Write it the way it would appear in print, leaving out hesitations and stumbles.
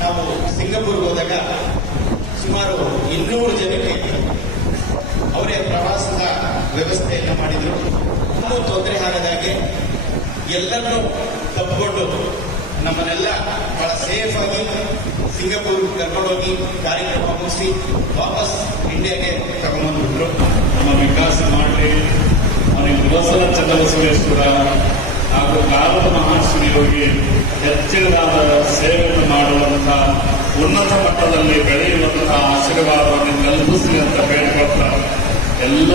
ನಾವು ಸಿಂಗಾಪುರ್ಗೆ ಹೋದಾಗ ಸುಮಾರು 200 ಜನಕ್ಕೆ ಅವರೇ ಪ್ರವಾಸದ ವ್ಯವಸ್ಥೆಯನ್ನು ಮಾಡಿದರು. ನಮಗೂ ತೊಂದರೆ ಆಗದಾಗೆ ಎಲ್ಲರನ್ನೂ ತಪ್ಪಿಕೊಂಡು ನಮ್ಮನ್ನೆಲ್ಲ ಬಹಳ ಸೇಫ್ ಆಗಿ ಸಿಂಗಾಪುರ್ ಕರ್ಕೊಂಡೋಗಿ ಕಾರ್ಯಕ್ರಮ ಮುಗಿಸಿ ವಾಪಸ್ ಇಂಡಿಯಾಗೆ ತಗೊಂಡ್ಬಂದ್ಬಿಟ್ರು. ನಮ್ಮ ವಿಕಾಸ ಮಾಡಿ ಅವನಿಗೆ ಗೋಸಲ ಚನ್ನಬಸವೇಶ್ವರ ಹಾಗೂ ಕಾಲದ ಮಹಾಶ್ರೀ ಹೋಗಿ ಹೆಚ್ಚಿನದಾದ ಸೇವೆಯನ್ನು ಮಾಡುವಂತಹ ಉನ್ನತ ಮಟ್ಟದಲ್ಲಿ ಬೆಳೆಯುವಂತಹ ಆಶೀರ್ವಾದವನ್ನು ಕಲ್ಪಿಸಲಿ ಅಂತ ಬೇಡಿಕೊಳ್ತಾರೆ. ಎಲ್ಲ